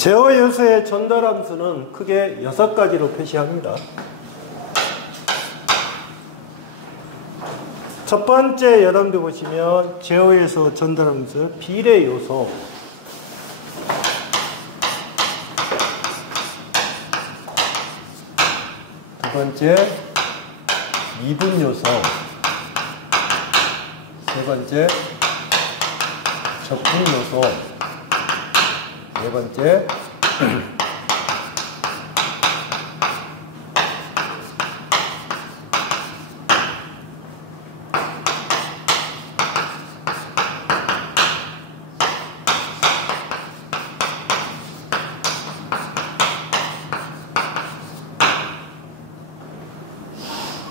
제어 요소의 전달 함수는 크게 6가지로 표시합니다. 첫 번째, 여러분들 보시면 제어 요소 전달 함수 비례 요소, 두 번째 미분 요소, 세 번째 적분 요소, 네 번째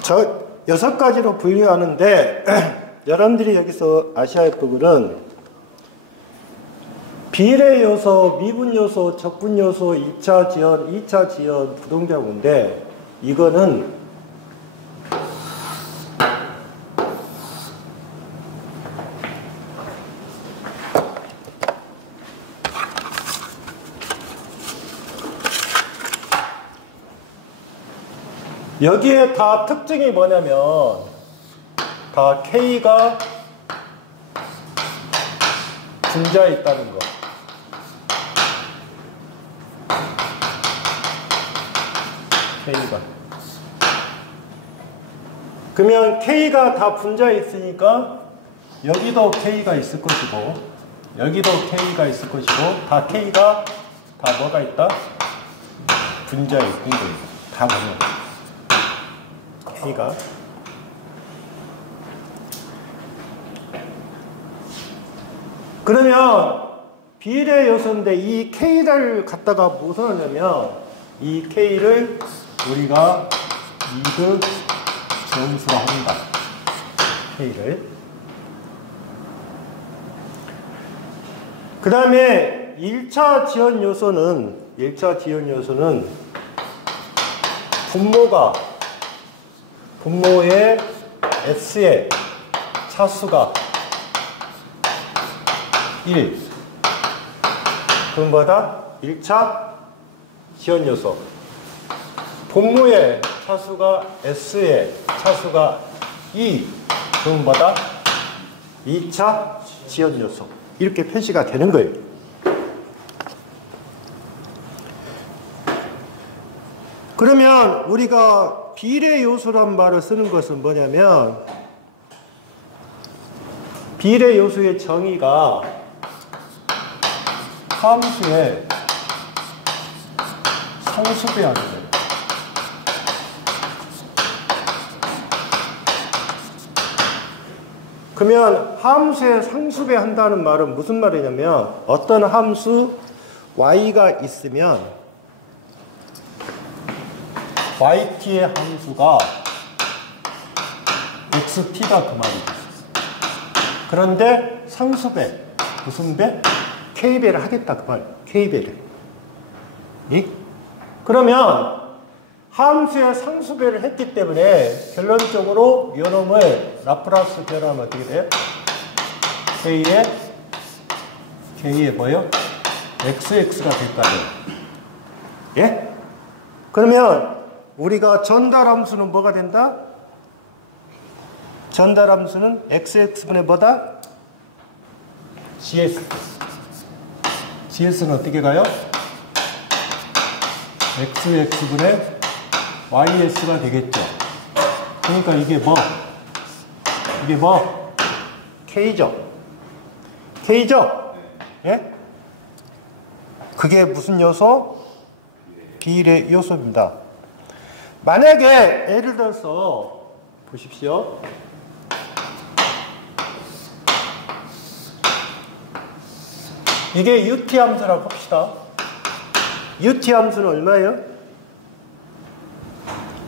저 6가지로 분류하는데 여러분들이 여기서 아셔야 할 부분은 비례 요소, 미분 요소, 적분 요소, 1차 지연, 2차 지연, 부동작인데 이거는 여기에 다 특징이 뭐냐면 다 K가 분자에 있다는 거. K가. 그러면 K가 다 분자에 있으니까 여기도 K가 있을 것이고 여기도 K가 있을 것이고 다 K가 다 뭐가 있다? 분자에 있는 거예요. 다 보면 K가. 그러면 비례 요소인데 이 K를 갖다가 무슨 하냐면 이 K를 우리가 이그 정수로 한다. K를. 그 다음에 1차 지연 요소는 분모의 S의 차수가 1. 그럼 뭐다? 1차 지연 요소. 분모의 차수가 S의 차수가 2. 그럼 뭐다? 2차 지연 요소. 이렇게 표시가 되는 거예요. 그러면 우리가 비례 요소란 말을 쓰는 것은 뭐냐면 비례 요소의 정의가 함수의 상수배하는 거예요. 그러면 함수의 상수배 한다는 말은 무슨 말이냐면 어떤 함수 y가 있으면 yt의 함수가 xt다 그 말이죠. 그런데 상수배, 무슨 배? k배를 하겠다 그 말. k배를. 그러면 함수의 상수배를 했기 때문에 결론적으로 이놈을 라프라스 변화하면 어떻게 돼요? k의 뭐요? xx가 될 거 아니에요. 예? 그러면 우리가 전달 함수는 뭐가 된다? 전달 함수는 xx분의 뭐다? gs. gs는 어떻게 가요? xx분의 ys가 되겠죠. 그러니까 이게 뭐? k죠. k죠? 예? 그게 무슨 요소? 비례 요소입니다. 만약에 예를 들어서 보십시오. 이게 UT 함수라고 합시다. UT 함수는 얼마예요?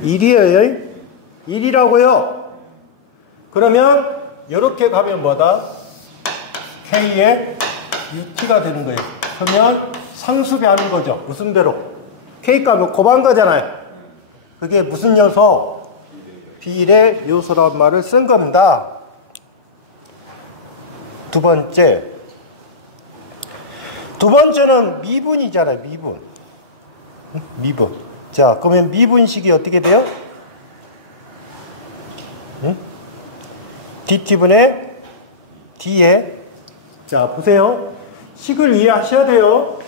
1이에요. 1이라고요. 그러면 이렇게 가면 뭐다? K의 UT가 되는 거예요. 그러면 상수배 하는 거죠. 무슨 배로? K가 뭐 곱한 거잖아요. 그게 무슨 요소? 비례 요소란 말을 쓴 겁니다. 두 번째, 두 번째는 미분이잖아요. 미분. 미분. 자, 그러면 미분식이 어떻게 돼요? dt분의 d에, 자 보세요. 식을 이해하셔야 돼요.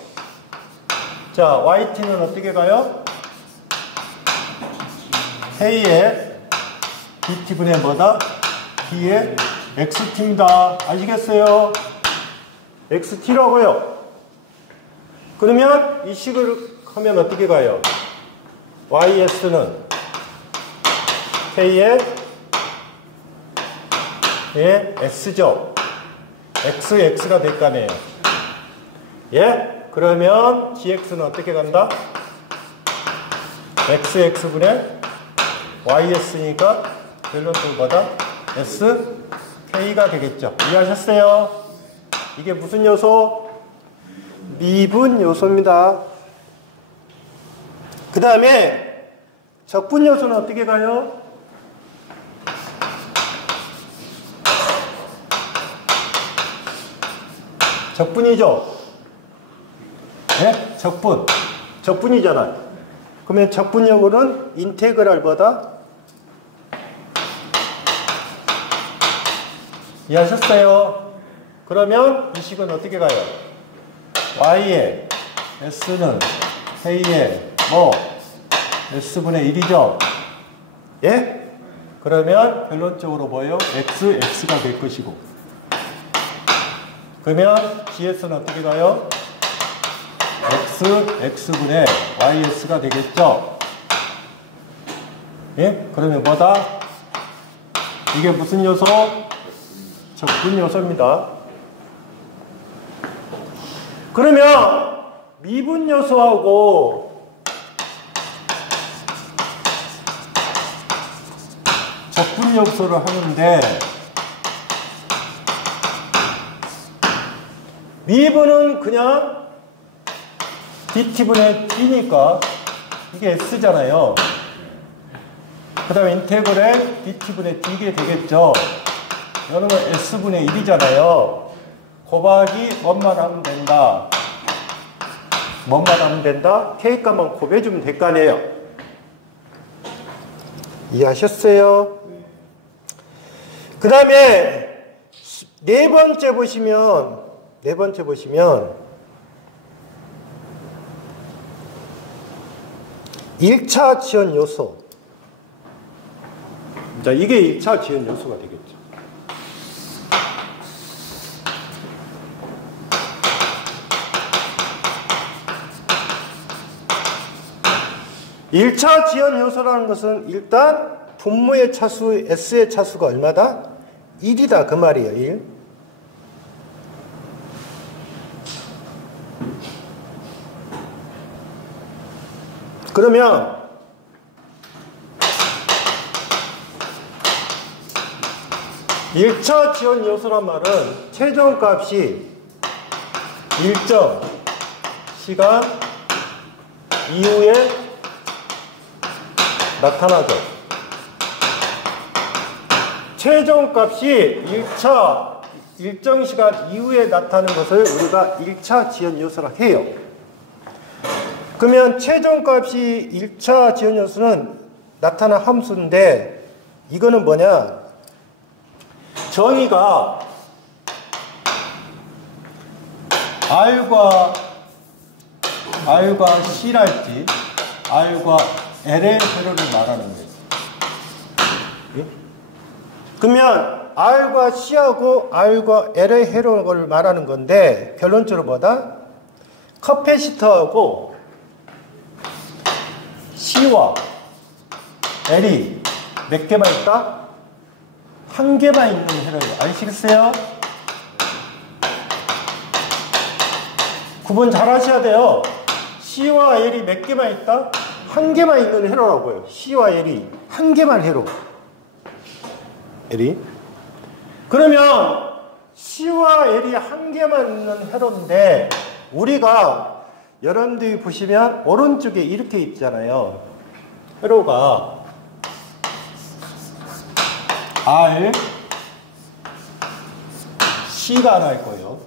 자, yt는 어떻게 가요? k에 dt분의 뭐다? d에 xt입니다. 아시겠어요? xt라고요. 그러면 이 식을 하면 어떻게 가요? ys는 k에 x죠. x가 될 거 아니에요. 예? 그러면 gx는 어떻게 간다? x분의 ys니까 결론적으로 뭐다? sk가 되겠죠. 이해하셨어요? 이게 무슨 요소? 미분 요소입니다. 그 다음에 적분 요소는 어떻게 가요? 적분이죠. 네? 적분. 적분이잖아요. 그러면 적분력은 인테그랄보다 이해하셨어요? 그러면 이 식은 어떻게 가요? y의 s는 k의 뭐 s분의 1이죠. 예? 그러면 결론적으로 뭐예요? x가 될 것이고, 그러면 gs는 어떻게 가요? x분의 ys가 되겠죠. 예? 그러면 뭐다? 이게 무슨 요소? 적분 요소입니다. 그러면 미분 요소하고 적분 요소를 하는데, 미분은 그냥 dt분의 d니까 이게 s잖아요. 그 다음에 인테그랄 dt분의 d게 되겠죠. 이거는 s분의 1이잖아요. 곱하기 뭐만 하면 된다. 뭐만 하면 된다? k값만 곱해주면 될 거 아니에요. 이해하셨어요? 그 다음에 네 번째 보시면 1차 지연 요소. 자, 이게 1차 지연 요소가 되겠죠. 일차 지연 요소라는 것은 일단 분모의 차수 S의 차수가 얼마다? 1이다 그 말이에요. 1. 그러면 일차 지연 요소란 말은 최종값이 일정 시간 이후에 나타나죠. 최종값이 1차 일정 시간 이후에 나타나는 것을 우리가 1차 지연 요소라 해요. 그러면 최종값이 1차 지연 요소는 나타난 함수인데, 이거는 뭐냐? 정의가 R과 C랄지 R과 L의 회로를 말하는 거예요. 예? 그러면 R과 C하고 R과 L의 회로를 말하는 건데, 결론적으로 뭐다? 커패시터하고 C와 L이 몇 개만 있다? 한 개만 있는 회로예요. 아시겠어요? 구분 잘 하셔야 돼요. C와 L이 몇 개만 있다? 한 개만 있는 회로라고요. C와 L이 한 개만 회로. L이. 그러면 C와 L이 한 개만 있는 회로인데, 우리가 여러분들이 보시면 오른쪽에 이렇게 있잖아요. 회로가 R, C가 하나 있고요.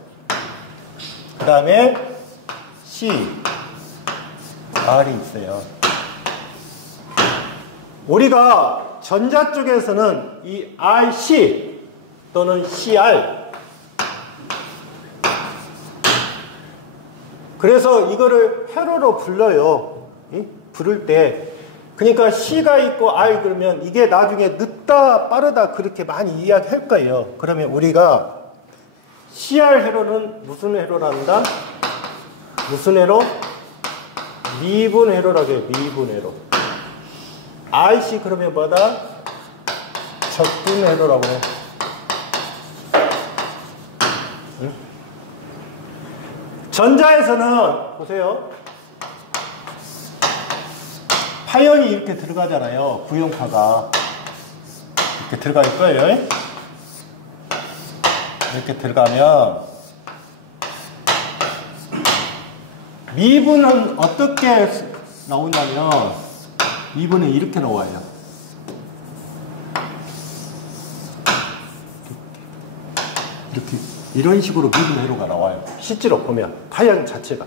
그 다음에 C, R이 있어요. 우리가 전자 쪽에서는 이 RC 또는 CR, 그래서 이거를 회로로 불러요. 부를 때. 그러니까 C가 있고 R 그러면 이게 나중에 늦다 빠르다 그렇게 많이 이야기할 거예요. 그러면 우리가 CR 회로는 무슨 회로란다? 무슨 회로? 미분 회로라고 해요. 미분 회로. RC 그러면 뭐다? 적분 회로라고 해요. 전자에서는 보세요. 파연이 이렇게 들어가잖아요. 구형파가 이렇게 들어갈 거예요. 이렇게 들어가면 미분은 어떻게 나오냐면 미분은 이렇게 나와요. 이렇게 이런 식으로 미분 회로가 나와요. 실제로 보면 파형 자체가.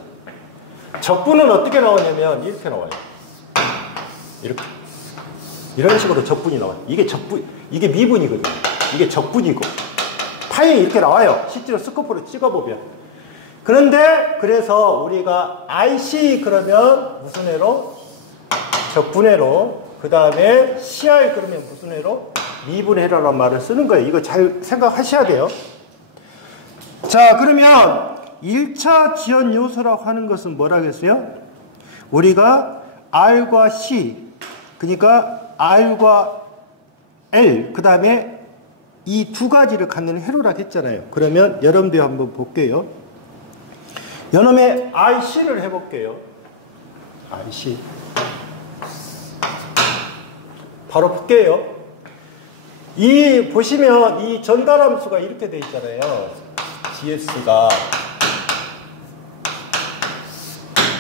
적분은 어떻게 나오냐면 이렇게 나와요. 이렇게 이런 식으로 적분이 나와요. 이게 적분, 이게 미분이거든요. 이게 적분이고 파형이 이렇게 나와요. 실제로 스코프로 찍어보면. 그런데 그래서 우리가 IC 그러면 무슨 회로? 적분 회로. 그 다음에 CR 그러면 무슨 회로? 미분 회로라는 말을 쓰는 거예요. 이거 잘 생각하셔야 돼요. 자, 그러면 1차 지연 요소라고 하는 것은 뭐라겠어요? 우리가 R과 C, 그러니까 R과 L, 그 다음에 이 두 가지를 갖는 회로라고 했잖아요. 그러면 여러분들 한번 볼게요. 여놈의 IC를 해볼게요. IC. 바로 볼게요. 이, 보시면 이 전달함수가 이렇게 돼 있잖아요. GS가.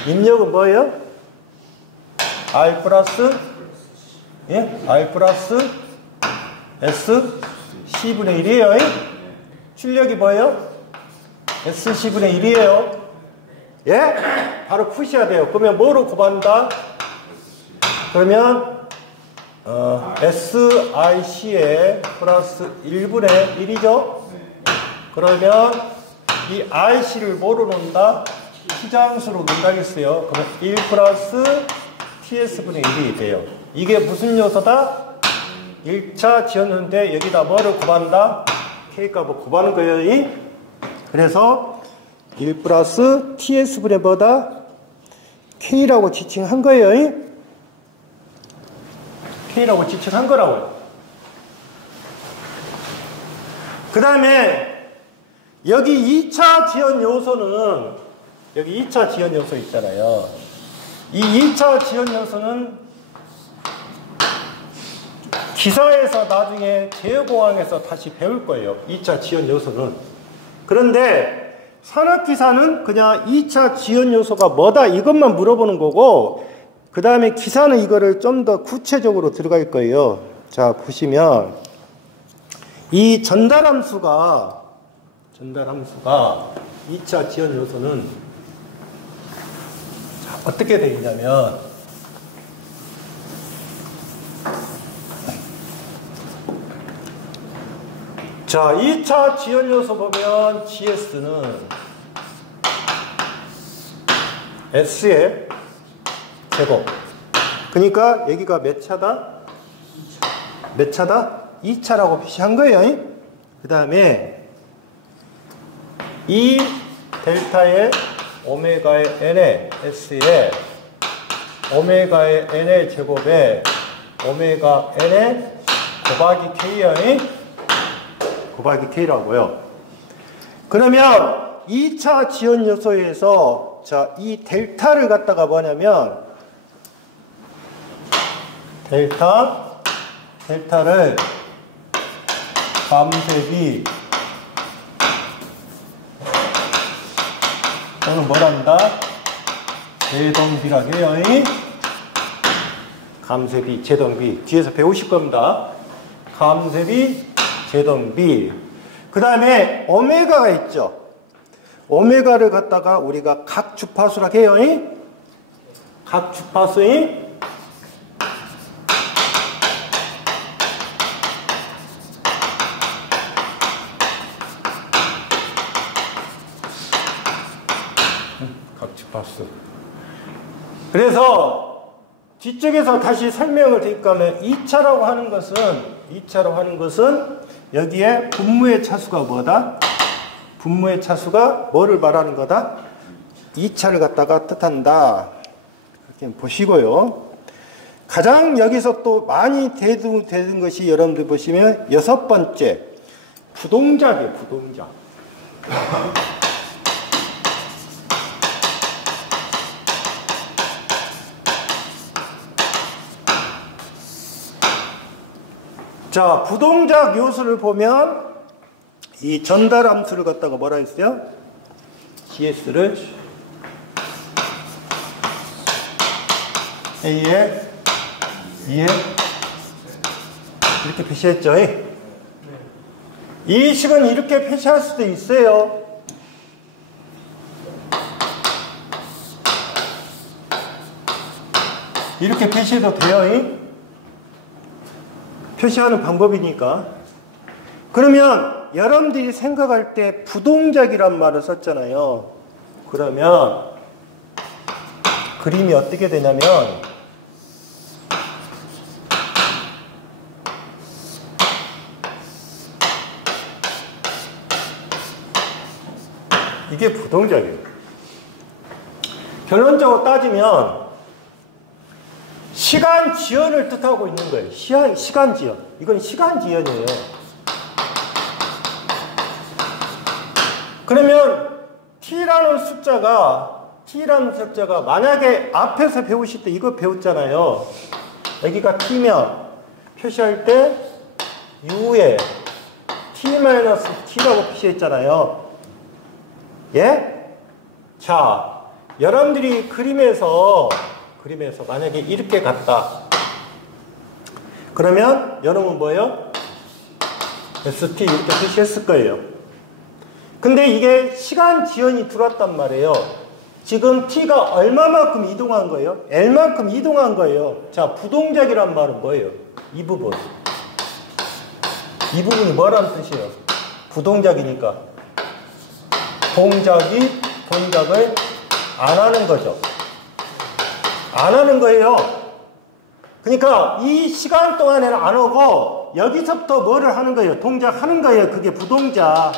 입력은 뭐예요? R 플러스, 예? R 플러스 S C분의 1이에요. 출력이 뭐예요? S C분의 1이에요. 예? 바로 푸셔야 돼요. 그러면 뭐로 곱한다? 그러면 SIC에 플러스 1분의 1이죠? 그러면 이 IC를 뭐로 놓는다? 시장수로 놓는다겠어요. 그러면 1 플러스 TS분의 1이 돼요. 이게 무슨 요소다? 1차 지연인데 여기다 뭐를 곱한다? K값을 곱하는 거예요. 그래서 1 플러스 TS분의 뭐다? K라고 지칭한 거예요. K라고 지칭한 거라고요. 그 다음에 여기 2차 지연 요소는 여기 2차 지연 요소 있잖아요. 이 2차 지연 요소는 기사에서 나중에 제어공학에서 다시 배울 거예요. 2차 지연 요소는. 그런데 산업기사는 그냥 2차 지연 요소가 뭐다 이것만 물어보는 거고, 그 다음에 기사는 이거를 좀 더 구체적으로 들어갈 거예요. 자, 보시면 이 전달함수가 2차 지연 요소는 자, 어떻게 되어 있냐면 자, 2차 지연 요소 보면 GS는 S의 제곱. 그러니까 여기가 몇 차다? 몇 차다? 2차라고 표시한 거예요. 그 다음에 이 델타의 오메가의 n의 S의 오메가의 n의 제곱에 오메가 n의 곱하기 K의 곱하기 K라고요. 그러면 2차 지연 요소에서 자, 이 델타를 갖다가 뭐냐면 델타를 감쇄비 또는 뭐란다? 제동비라고 해요. 감쇄비, 제동비 뒤에서 배우실 겁니다. 감쇄비, 제동비. 그 다음에 오메가가 있죠. 오메가를 갖다가 우리가 각 주파수라 해요. 각 주파수의 각 주파수. 그래서 뒤쪽에서 다시 설명을 드릴까 하면 2차라고 하는 것은 여기에 분무의 차수가 뭐다? 분무의 차수가 뭐를 말하는 거다? 2차를 갖다가 뜻한다. 이렇게 보시고요. 가장 여기서 또 많이 되는 것이 여러분들 보시면 6번째 부동작이에요. 부동작. 자, 부동작 요소를 보면 이 전달 함수를 갖다가 뭐라 했어요? GS를 A에 2에 이렇게 표시했죠. 이 식은 이렇게 표시할 수도 있어요. 이렇게 표시해도 돼요. 표시하는 방법이니까. 그러면 여러분들이 생각할 때 부동작이란 말을 썼잖아요. 그러면 그림이 어떻게 되냐면 이게 부동작이에요. 결론적으로 따지면 시간 지연을 뜻하고 있는 거예요. 시간 지연. 이건 시간 지연이에요. 그러면 T라는 숫자가 만약에 앞에서 배우실 때 이거 배웠잖아요. 여기가 T면 표시할 때 U에 T-T라고 표시했잖아요. 예? 자, 여러분들이 그림에서 만약에 이렇게 갔다. 그러면 여러분 뭐예요? ST 이렇게 표시했을 거예요. 근데 이게 시간 지연이 들어왔단 말이에요. 지금 T가 얼마만큼 이동한 거예요? L만큼 이동한 거예요. 자, 부동작이란 말은 뭐예요? 이 부분. 이 부분이 뭐라는 뜻이에요? 부동작이니까. 동작을 안 하는 거죠. 안 하는 거예요. 그러니까 이 시간 동안에는 안 오고 여기서부터 뭐를 하는 거예요? 동작하는 거예요. 그게 부동작.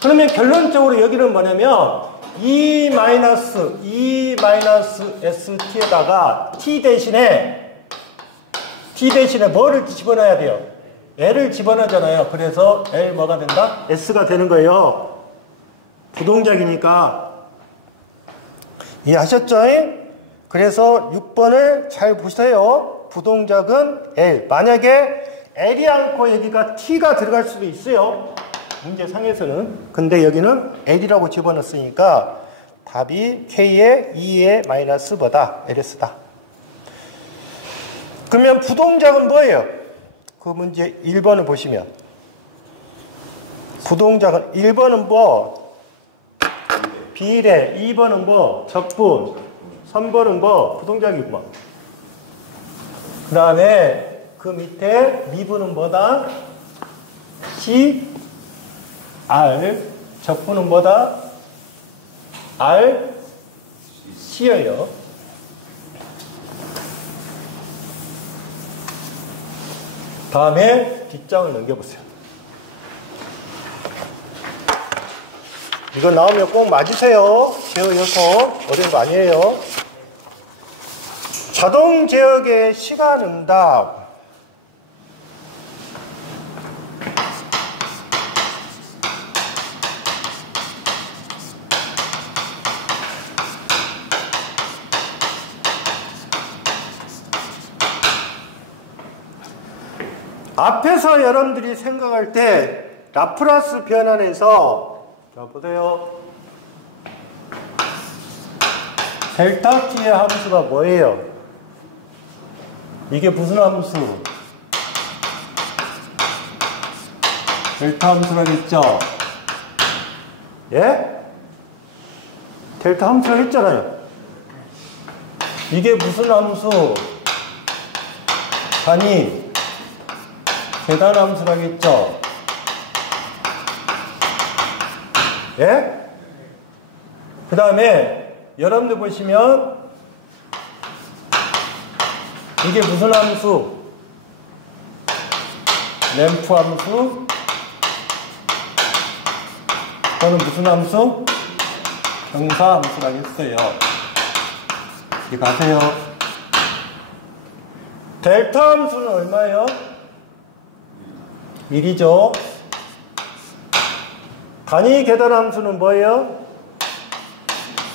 그러면 결론적으로 여기는 뭐냐면 E-ST에다가 T 대신에 뭐를 집어넣어야 돼요? L을 집어넣잖아요. 그래서 L 뭐가 된다? S가 되는 거예요. 부동작이니까. 이해하셨죠? 그래서 6번을 잘 보세요. 부동작은 L. 만약에 L이 않고 여기가 T가 들어갈 수도 있어요. 문제상에서는. 근데 여기는 L이라고 집어넣었으니까 답이 K의 2의 마이너스 뭐다? LS다. 그러면 부동작은 뭐예요? 그 문제 1번을 보시면 부동작은 1번은 뭐? 비례. 2번은 뭐? 적분. 3번은 뭐? 부동작이구만. 그 다음에 그 밑에 미분은 뭐다? C, R. 적분은 뭐다? R, C예요. 다음에 뒷장을 넘겨보세요. 이거 나오면 꼭 맞으세요. 제어 요소. 어려운 거 아니에요. 자동 제어의 시간 응답. 앞에서 여러분들이 생각할 때 라프라스 변환에서 자 보세요. 델타 t의 함수가 뭐예요? 이게 무슨 함수? 델타 함수라겠죠? 예? 델타 함수라고 했잖아요. 이게 무슨 함수? 단위 계단 함수라고 했죠. 예? 그 다음에 여러분들 보시면 이게 무슨 함수? 램프 함수 또는 무슨 함수? 경사 함수라고 했어요. 이렇게 가세요. 델타 함수는 얼마예요? 1이죠. 단위 계단 함수는 뭐예요?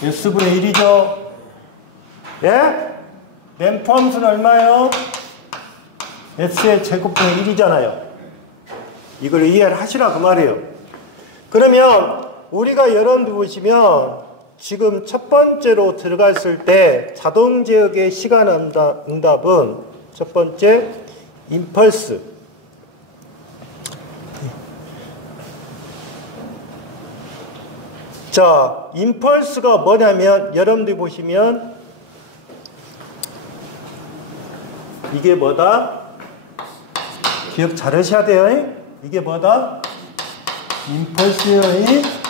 S분의 1이죠. 예? 램프 함수는 얼마예요? S의 제곱분의 1이잖아요. 이걸 이해를 하시라 그 말이에요. 그러면 우리가 여러분들 보시면 지금 첫 번째로 들어갔을 때 자동제어의 시간 응답은 첫 번째 임펄스. 자, 임펄스가 뭐냐면 여러분들이 보시면 이게 뭐다? 기억 잘 하셔야 돼요. 이게 뭐다? 임펄스의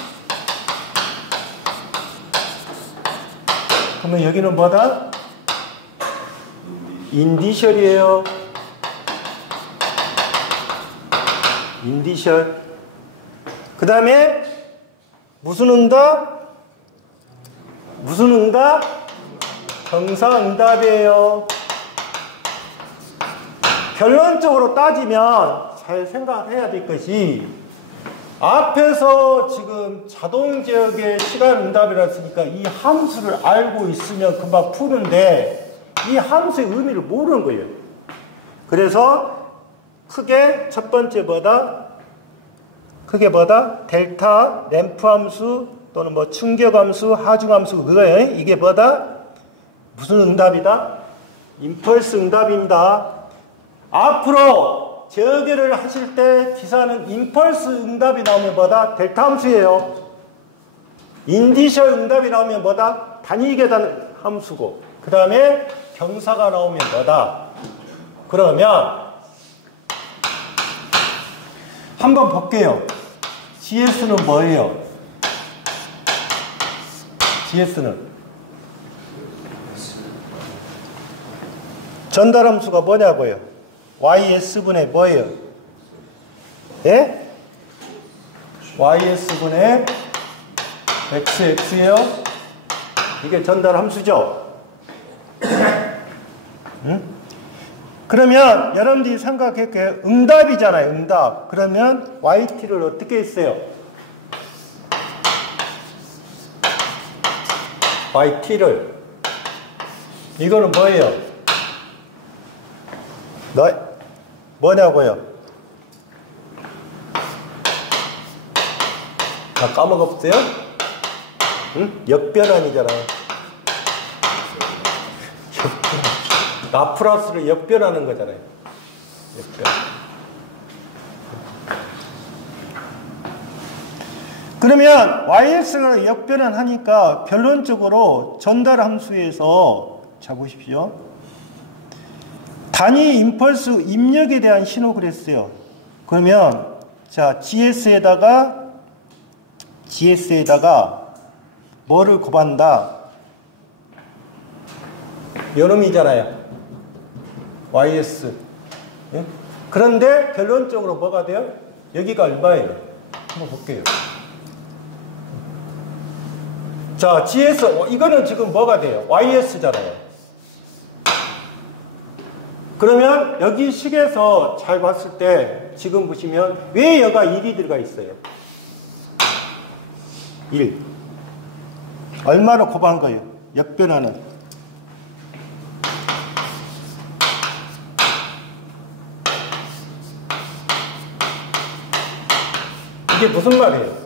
그러면 여기는 뭐다? 인디셜이에요. 인디셜. 그 다음에 무슨 응답? 무슨 응답? 경사 응답이에요. 결론적으로 따지면 잘 생각해야 될 것이 앞에서 지금 자동제어의 시간 응답이라 했으니까 이 함수를 알고 있으면 금방 푸는데 이 함수의 의미를 모르는 거예요. 그래서 크게 첫 번째 뭐다? 크게 뭐다? 델타, 램프 함수 또는 뭐 충격 함수, 하중 함수 그거예요. 이게 뭐다? 무슨 응답이다? 임펄스 응답입니다. 앞으로 제어계를 하실 때 기사는 임펄스 응답이 나오면 뭐다? 델타 함수예요. 인디셜 응답이 나오면 뭐다? 단위 계단 함수고 그 다음에 경사가 나오면 뭐다? 그러면 한번 볼게요. GS는 뭐예요? GS는 전달함수가 뭐냐고요? YS분의 뭐예요? 예? YS분의 XX예요? 이게 전달함수죠? 응? 그러면 여러분들이 생각할게요. 응답이잖아요. 응답. 그러면 YT를 어떻게 했어요? YT를 이거는 뭐예요? 뭐냐고요? 다 까먹었어요? 응? 역변환이잖아요. 라프라스를 역변하는 거잖아요. 역변. 그러면 YS를 역변환 하니까 결론적으로 전달 함수에서 자 보십시오. 단위 임펄스 입력에 대한 신호 그랬어요. 그러면 자 GS에다가 뭐를 곱한다? 요놈이잖아요. YS. 예? 그런데 결론적으로 뭐가 돼요? 여기가 얼마예요? 한번 볼게요. 자, GS, 이거는 지금 뭐가 돼요? YS잖아요. 그러면 여기 식에서 잘 봤을 때 지금 보시면 왜 여가 1이 들어가 있어요? 1. 얼마로 곱한 거예요? 역변하는. 이게 무슨 말이에요?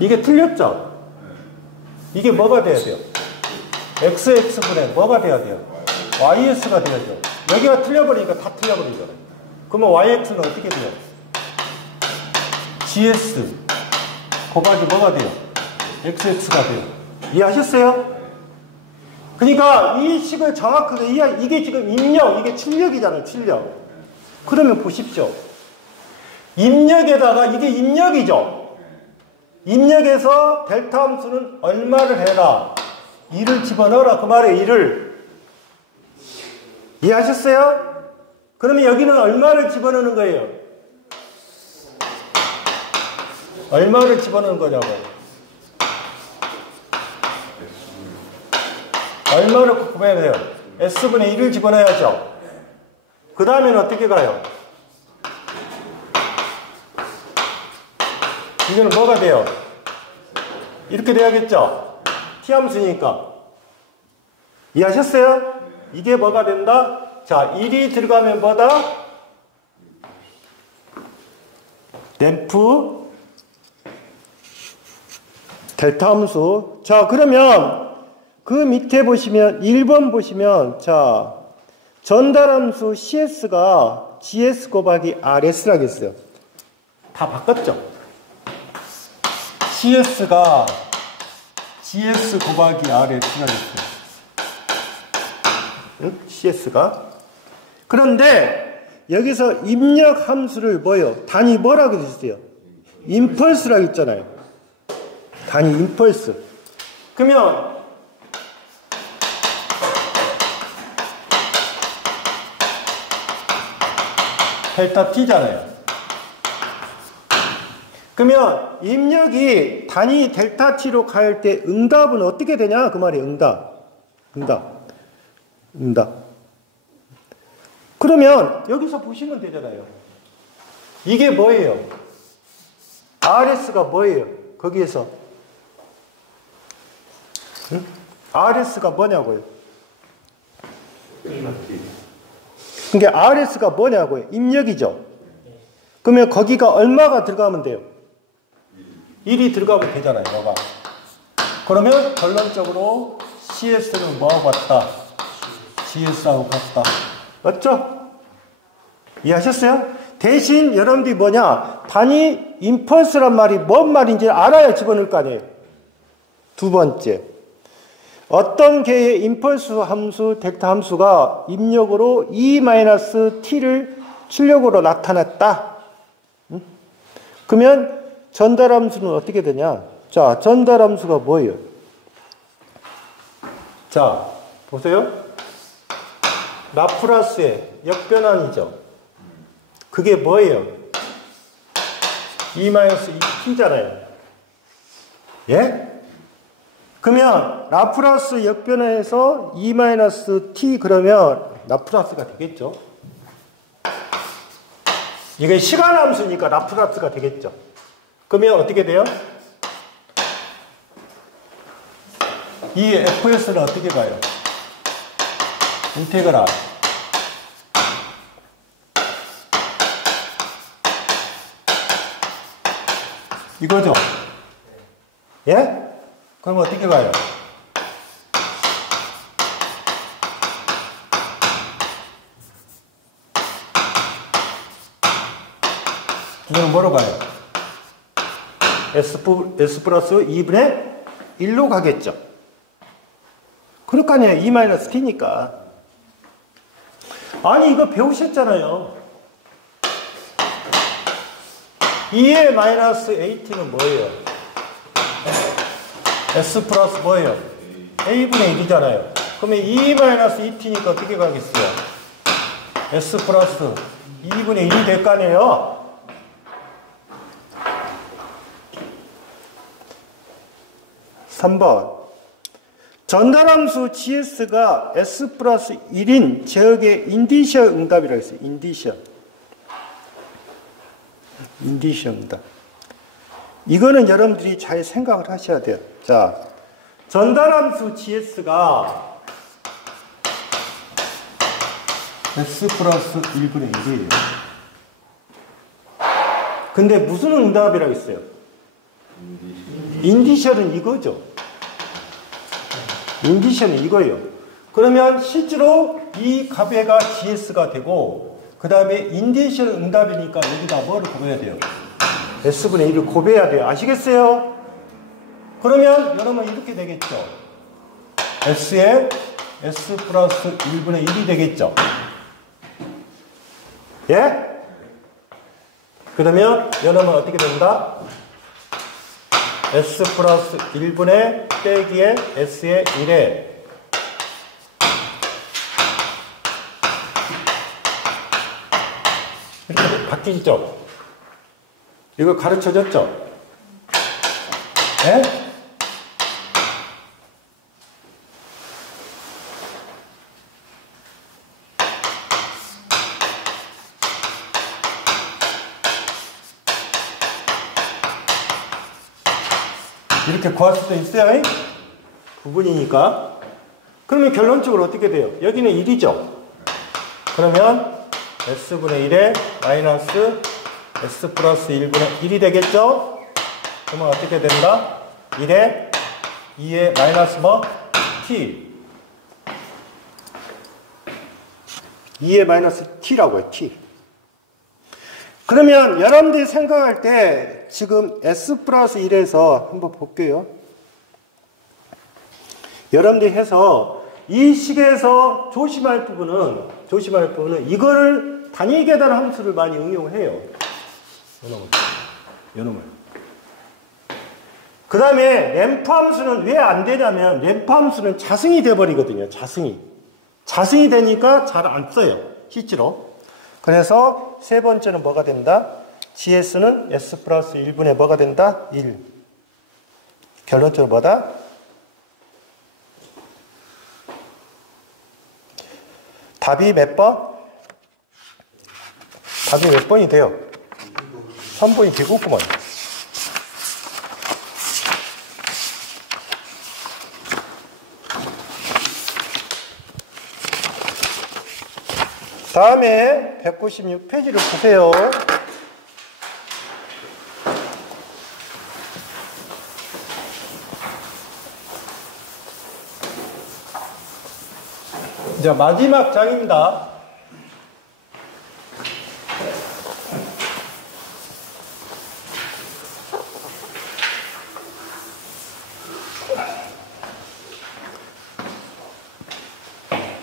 이게 틀렸죠? 이게 뭐가 돼야 돼요? XX분의 뭐가 돼야 돼요? YS가 돼야죠. 여기가 틀려버리니까 다 틀려버리잖아요. 그러면 yx는 어떻게 돼요? gs 곱하기 뭐가 돼요? xx가 돼요. 이해하셨어요? 그러니까 이 식을 정확하게 이게 지금 입력, 이게 출력이잖아요. 출력. 그러면 보십시오. 입력에다가 이게 입력이죠. 입력에서 델타 함수는 얼마를 해라. 2를 집어넣어라. 그 말에 2를. 이해하셨어요? 그러면 여기는 얼마를 집어넣는 거예요? 얼마를 집어넣는 거냐고. 얼마를 구해야 돼요? S분의 1을 집어넣어야죠. 그 다음에는 어떻게 가요? 이거는 뭐가 돼요? 이렇게 돼야겠죠? T함수니까. 이해하셨어요? 이게 뭐가 된다? 자, 1이 들어가면 뭐다? 램프 델타 함수. 자, 그러면 그 밑에 보시면 1번 보시면 자, 전달함수 CS가 GS 곱하기 RS라고 했어요. 다 바꿨죠? CS가 GS 곱하기 RS라고 했어요. 응? CS가. 그런데 여기서 입력 함수를 뭐요? 단위 뭐라고 했어요? 임펄스라고 했잖아요. 단위 임펄스. 그러면 델타 T잖아요. 그러면 입력이 단위 델타 T로 갈 때 응답은 어떻게 되냐? 그 말이에요. 응답. 그러면 여기서 보시면 되잖아요. 이게 뭐예요? RS가 뭐예요? 거기에서. 응? RS가 뭐냐고요? 그러니까 RS가 뭐냐고요? 입력이죠. 그러면 거기가 얼마가 들어가면 돼요? 1이 들어가면 되잖아요. 뭐가. 그러면 결론적으로 CS는 뭐하고 같다? GS하고 같다. 맞죠? 이해하셨어요? 대신 여러분들이 뭐냐? 단위 임펄스란 말이 뭔 말인지 알아야 집어넣을 거 아니에요. 두 번째. 어떤 개의 임펄스 함수, 델타 함수가 입력으로 E-T를 출력으로 나타났다. 그러면 전달 함수는 어떻게 되냐? 자, 전달 함수가 뭐예요? 자, 보세요. 라프라스의 역변환이죠. 그게 뭐예요? E-T잖아요. 예? 그러면 라프라스 역변환에서 E-T 그러면 라프라스가 되겠죠. 이게 시간 함수니까 라프라스가 되겠죠. 그러면 어떻게 돼요? 이 FS는 어떻게 가요? 인테그랄 이거죠? 예? 그럼 어떻게 가요? 이거는 뭐로 가요? S 플러스 2분의 1로 가겠죠. 그럴 거 아니에요. E-T니까. 아니, 이거 배우셨잖아요. 2의 마이너스 AT는 뭐예요? S 플러스 뭐예요? A분의 1이잖아요. 그러면 2-ET니까 어떻게 가겠어요? S 플러스 2분의 1이 될 거 아니에요? (3번) 전달함수 GS가 S 플러스 1인 제역의 인디셜 응답이라고 했어요. 인디셜 응답. 이거는 여러분들이 잘 생각을 하셔야 돼요. 자, 전달함수 GS가 S 플러스 1분의 1이에요. 근데 무슨 응답이라고 했어요? 인디셜은 이거죠. 인디셜은 이거예요. 그러면 실제로 이 값에가 GS가 되고 그 다음에 인디셜 응답이니까 여기다 뭐를 곱해야 돼요? S분의 1을 곱해야 돼요. 아시겠어요? 그러면 여러분 이렇게 되겠죠. S에 S 플러스 1분의 1이 되겠죠. 예? 그러면 여러분 어떻게 된다? S 플러스 1분의 빼기에 S의 1에 이렇게 바뀌죠. 이거 가르쳐줬죠? 예? 이렇게 구할 수도 있어요. 부분이니까. 그러면 결론적으로 어떻게 돼요? 여기는 1이죠. 그러면 S분의 1에 마이너스 S 플러스 1분의 1이 되겠죠? 그러면 어떻게 된다? 1에 2에 마이너스 뭐? T. 2에 마이너스 T라고 해요. T. 그러면 여러분들이 생각할 때 지금 S 플러스 1에서 한번 볼게요. 여러분들이 해서 이 식에서 조심할 부분은 이거를 단위 계산 함수를 많이 응용해요. 요놈을. 그 다음에 램프 함수는 왜 안 되냐면 램프 함수는 자승이 돼버리거든요. 자승이 되니까 잘 안 써요. 실제로. 그래서 세 번째는 뭐가 된다? GS는 S 플러스 1분의 뭐가 된다? 1. 결론적으로 뭐다? 답이 몇 번? 답이 몇 번이 돼요? 3번이 되겠구먼. 다음에 196페이지를 보세요. 이제 마지막 장입니다.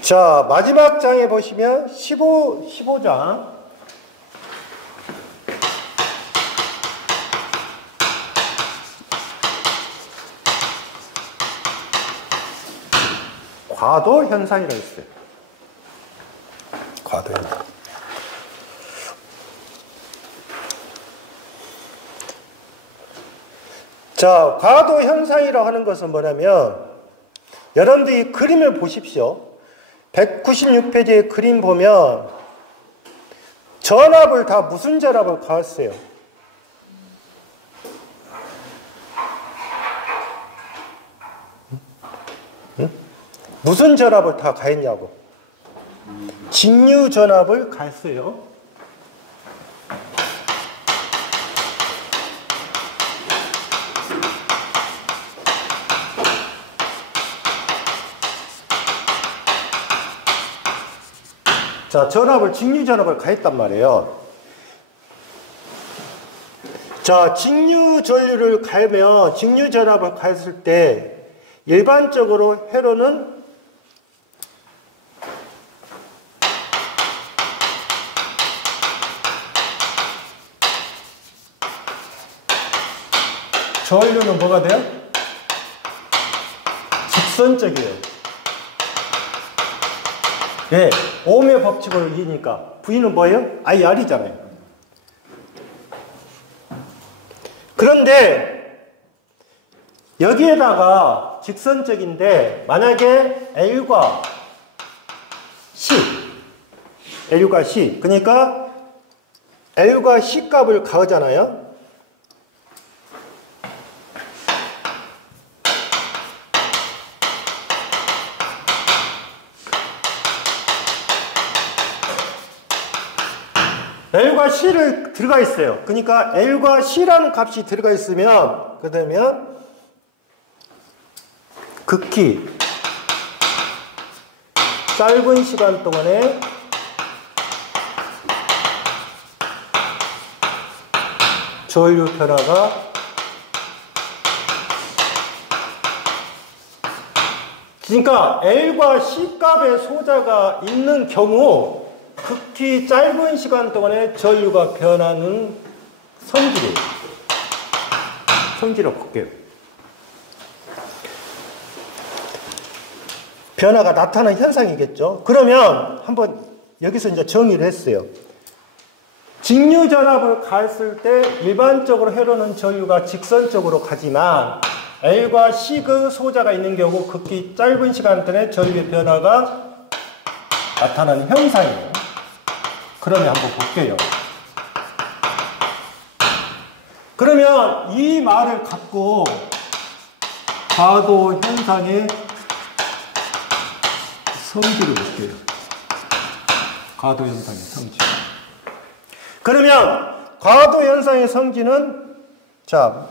자, 마지막 장에 보시면 15장. 과도 현상이라고 있어요. 과도 현상. 자, 과도 현상이라고 하는 것은 뭐냐면 여러분들이 이 그림을 보십시오. 196페이지의 그림 보면 전압을 다 무슨 전압을 가했어요? 응? 무슨 전압을 다 가했냐고. 직류 전압을 가했어요. 자, 직류 전압을 가했단 말이에요. 자, 직류 전류를 가하면 직류 전압을 가했을 때 일반적으로 회로는 전류는 뭐가 돼요? 직선적이에요. 예, 오음의 법칙을 이기니까 V는 뭐예요? IR이잖아요. 그런데 여기에다가 직선적인데 만약에 L과 C 그러니까 L과 C 값을 가하잖아요. L과 C를 들어가 있어요. 그러니까 L과 C라는 값이 들어가 있으면 그러면 극히 짧은 시간 동안에 전류 변화가 그러니까 L과 C 값의 소자가 있는 경우 극히 짧은 시간 동안에 전류가 변하는 성질이에요. 성질을 볼게요. 변화가 나타나는 현상이겠죠. 그러면 한번 여기서 이제 정의를 했어요. 직류전압을 갔을 때 일반적으로 회로는 전류가 직선적으로 가지만 L과 C 그 소자가 있는 경우 극히 짧은 시간 동안에 전류의 변화가 나타나는 현상이에요. 그러면 한번 볼게요. 그러면 이 말을 갖고 과도 현상의 성질을 볼게요. 과도 현상의 성질. 그러면 과도 현상의 성질은 자,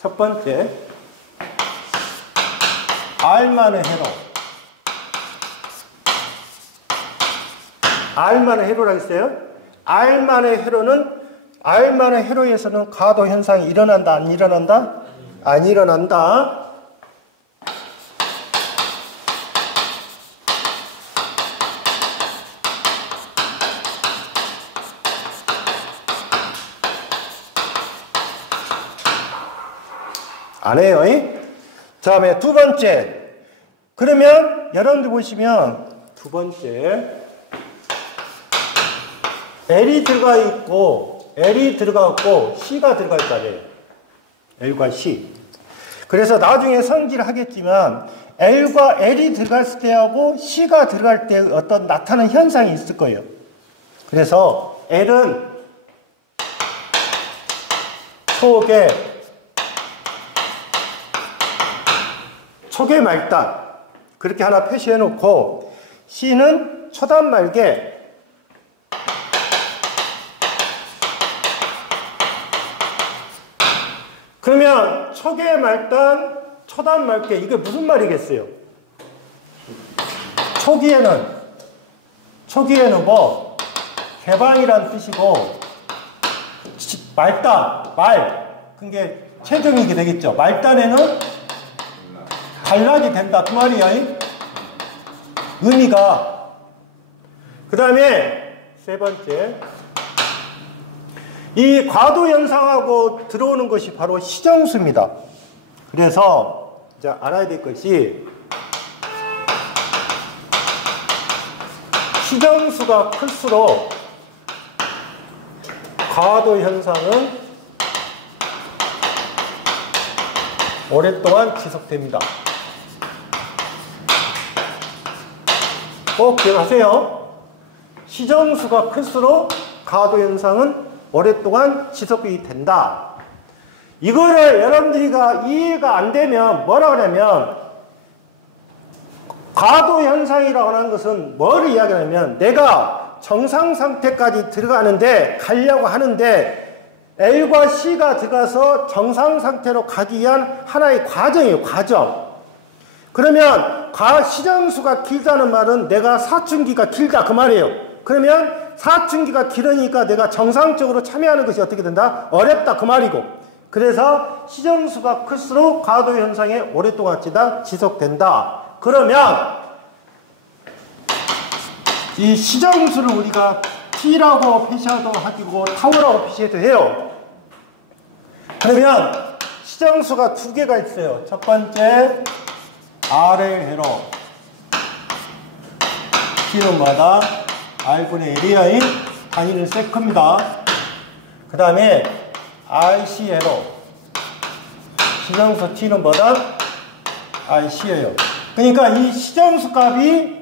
첫 번째 R만의 회로. R만의 회로라고 했어요. R만의 회로에서는 과도 현상이 일어난다, 안 일어난다? 안 일어난다. 안 해요. 그 다음에 두 번째. 그러면 여러분들 보시면 두 번째 L이 들어가 있고 C가 들어가 있다네요. L과 C. 그래서 나중에 성질을 하겠지만 L과 L이 들어갔을 때하고 C가 들어갈 때 어떤 나타나는 현상이 있을 거예요. 그래서 L은 초계 말단 그렇게 하나 표시해 놓고 C는 초단 말개 그러면 초계 말단 초단 말개 이게 무슨 말이겠어요? 초기에는 뭐 개방이란 뜻이고 말단 그게 최종이게 되겠죠. 말단에는 단락이 된다 그 말이야. 의미가. 그 다음에 세 번째 이 과도 현상하고 들어오는 것이 바로 시정수입니다. 그래서 이제 알아야 될 것이 시정수가 클수록 과도 현상은 오랫동안 지속됩니다. 꼭 기억하세요. 시정수가 클수록 과도 현상은 오랫동안 지속이 된다. 이거를 여러분들이가 이해가 안 되면 뭐라 그러냐면 과도 현상이라고 하는 것은 뭐를 이야기하냐면 내가 정상 상태까지 들어가는데 가려고 하는데 L과 C가 들어가서 정상 상태로 가기 위한 하나의 과정이에요. 과정. 그러면 시정수가 길다는 말은 내가 사춘기가 길다 그 말이에요. 그러면 사춘기가 길으니까 내가 정상적으로 참여하는 것이 어떻게 된다? 어렵다 그 말이고. 그래서 시정수가 클수록 과도 현상이 오랫동안 지속된다. 그러면 이 시정수를 우리가 T라고 표시해도 하고 타우라고 표시해도 해요. 그러면 시정수가 두 개가 있어요. 첫 번째 R의 회로 T는 마다 R분의 L이 단위는 세크입니다. 그 다음에 RC 회로 시정수 T는 마다 RC예요. 그러니까 이 시정수 값이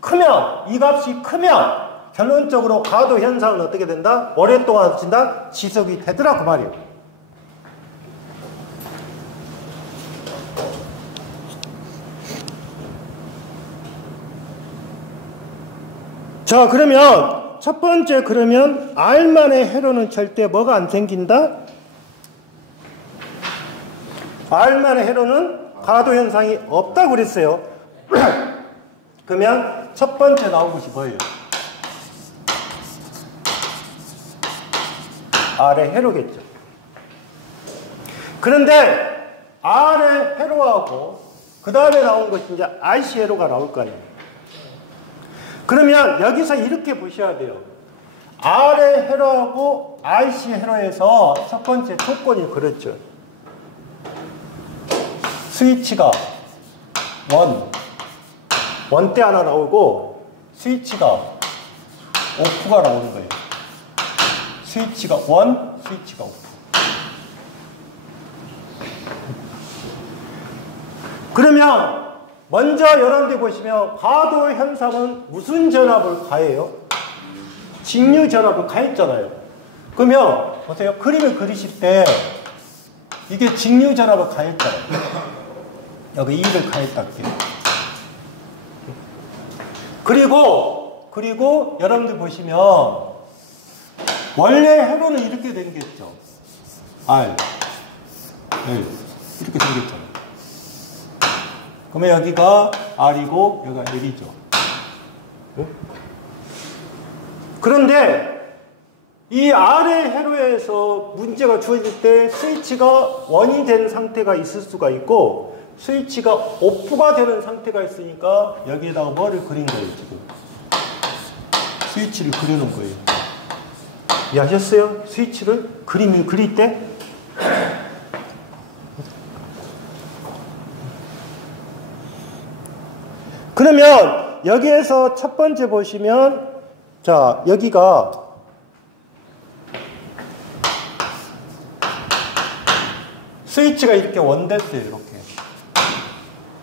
크면 이 값이 크면 결론적으로 과도 현상은 어떻게 된다? 오랫동안 지속이 되더라 그 말이에요. 자 그러면 첫 번째 그러면 R만의 회로는 절대 뭐가 안 생긴다? R만의 회로는 과도 현상이 없다고 그랬어요. 그러면 첫 번째 나온 것이 뭐예요? R의 회로겠죠. 그런데 R의 회로하고 그 다음에 나온 것이 이제 RC 회로가 나올 거 아니에요. 그러면 여기서 이렇게 보셔야 돼요. R의 회로하고 RC 회로에서 첫 번째 조건이 그렇죠. 스위치가 원대 하나 나오고 스위치가 오프가 나오는 거예요. 스위치가 원, 스위치가 오프. 그러면 먼저 여러분들 보시면 가도 현상은 무슨 전압을 가해요? 직류 전압을 가했잖아요. 그러면 보세요. 그림을 그리실 때 이게 직류 전압을 가했잖아요. 여기 2를 가했다 할게요. 그리고 여러분들 보시면 원래 회로는 이렇게 생겼죠. R, L 이렇게 생겼잖아요. 그러면 여기가 R이고 여기가 L이죠. 그런데 이 R의 회로에서 문제가 주어질 때 스위치가 원이 된 상태가 있을 수가 있고 스위치가 오프가 되는 상태가 있으니까 여기에다가 뭐를 그린 거예요, 지금. 스위치를 그리는 거예요. 이해하셨어요? 스위치를 그릴 때? 그러면 여기에서 첫 번째 보시면 자, 여기가 스위치가 이렇게 원됐어요, 이렇게.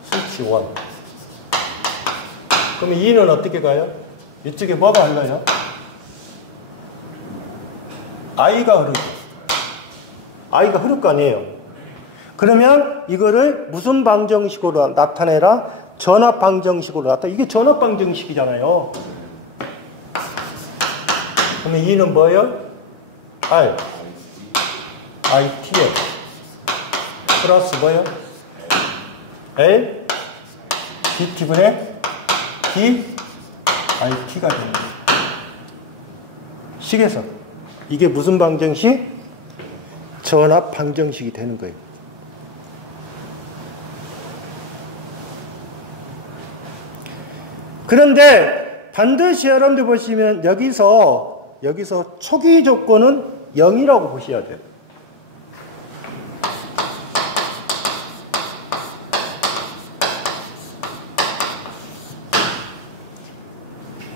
스위치 원. 그러면 2는 어떻게 가요? 이쪽에 뭐가 흘러요? I가 흐르죠. I가 흐를 거 아니에요. 그러면 이거를 무슨 방정식으로 나타내라? 전압 방정식으로 나타내. 이게 전압 방정식이잖아요. 그러면 2는 뭐예요? R, IT에 플러스 뭐예요? L, DT분의 D, IT가 됩니다. 식에서. 이게 무슨 방정식? 전압 방정식이 되는 거예요. 그런데 반드시 여러분들 보시면 여기서 초기 조건은 0이라고 보셔야 돼요.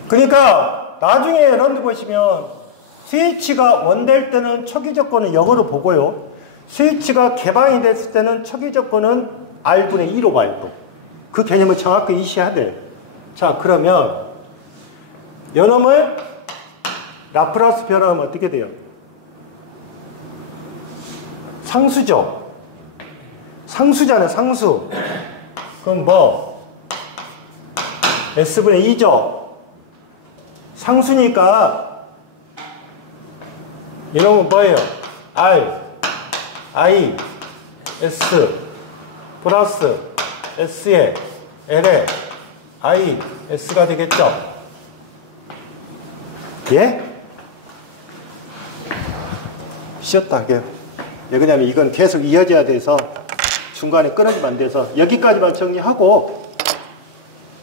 그러니까 나중에 여러분들 보시면 스위치가 원될 때는 초기 조건은 0으로 보고요. 스위치가 개방이 됐을 때는 초기 조건은 R분의 2로 봐요. 또. 그 개념을 정확히 이해해야 돼요. 자, 그러면 요놈을 라프라스 변화하면 어떻게 돼요? 상수죠. 상수잖아요, 상수. 그럼 뭐? S분의 2죠. 상수니까 이놈은 뭐예요? R, I, S 플러스 S에 L에 I, S가 되겠죠? 예? 쉬었다 하게요. 왜냐면 이건 계속 이어져야 돼서 중간에 끊어지면 안 돼서 여기까지만 정리하고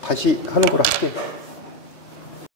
다시 하는 걸로 할게요.